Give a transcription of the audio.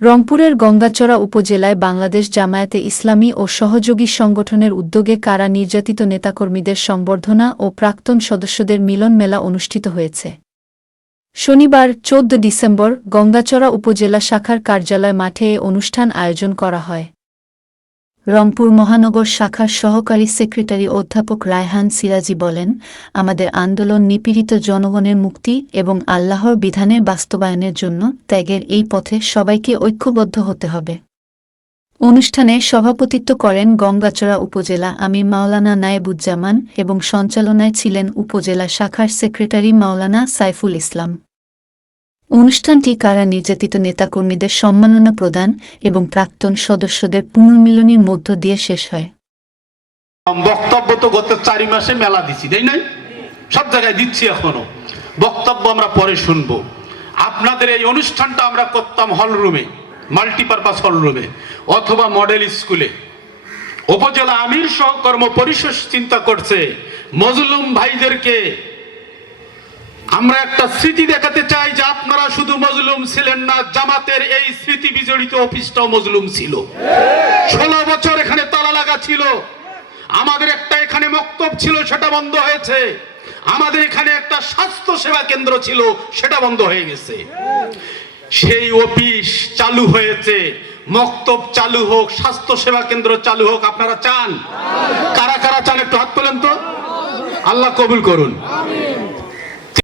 রংপুরের গঙ্গাচড়া উপজেলায় বাংলাদেশ জামায়াতে ইসলামী ও সহযোগী সংগঠনের উদ্যোগে কারা নির্যাতিত নেতাকর্মীদের সংবর্ধনা ও প্রাক্তন সদস্যদের মিলন মেলা অনুষ্ঠিত হয়েছে। শনিবার ১৪ ডিসেম্বর গঙ্গাচড়া উপজেলা শাখার কার্যালয় মাঠে এ অনুষ্ঠান আয়োজন করা হয়। রংপুর মহানগর শাখার সহকারী সেক্রেটারি অধ্যাপক রায়হান সিরাজি বলেন, আমাদের আন্দোলন নিপীড়িত জনগণের মুক্তি এবং আল্লাহর বিধানের বাস্তবায়নের জন্য ত্যাগের এই পথে সবাইকে ঐক্যবদ্ধ হতে হবে। অনুষ্ঠানে সভাপতিত্ব করেন গঙ্গাচড়া উপজেলা আমির মাওলানা নায়েবুজ্জামান এবং সঞ্চালনায় ছিলেন উপজেলা শাখার সেক্রেটারি মাওলানা সাইফুল ইসলাম। অনুষ্ঠানটি কারা নির্যাতিত নেতাকর্মীদের সম্মাননা প্রদান এবং প্রাক্তন সদস্যদের পুনর্মিলনীর মধ্য দিয়ে শেষ হয়। বক্তব্য তো গত ৪ মাসে মেলা দিচ্ছি, তাই নয়? সব জায়গায় দিচ্ছি, এখনো বক্তব্য আমরা পরে শুনবো। আপনাদের এই অনুষ্ঠানটা আমরা করতাম হলরুমে, মাল্টিপারপাস হলরুমে অথবা মডেল স্কুলে। উপজেলা আমির সহ কর্ম পরিষদ চিন্তা করছে মজলুম ভাইদেরকে আমরা একটা স্মৃতি দেখাতে চাই যে আপনারা শুধু মজলুম ছিলেন না, জামাতের এই স্মৃতি বিজড়িত অফিসটাও মজলুম ছিল। 16 বছর এখানে তালা লাগা ছিল। আমাদের একটা এখানে মক্তব ছিল, সেটা বন্ধ হয়েছে। আমাদের এখানে একটা স্বাস্থ্য সেবা কেন্দ্র ছিল, সেটা বন্ধ হয়ে গেছে। সেই অফিস চালু হয়েছে, মক্তব চালু হোক, স্বাস্থ্য সেবা কেন্দ্র চালু হোক। আপনারা চান? কারা কারা চান একটু হাত তোলেন তো, আল্লাহ কবুল করুন।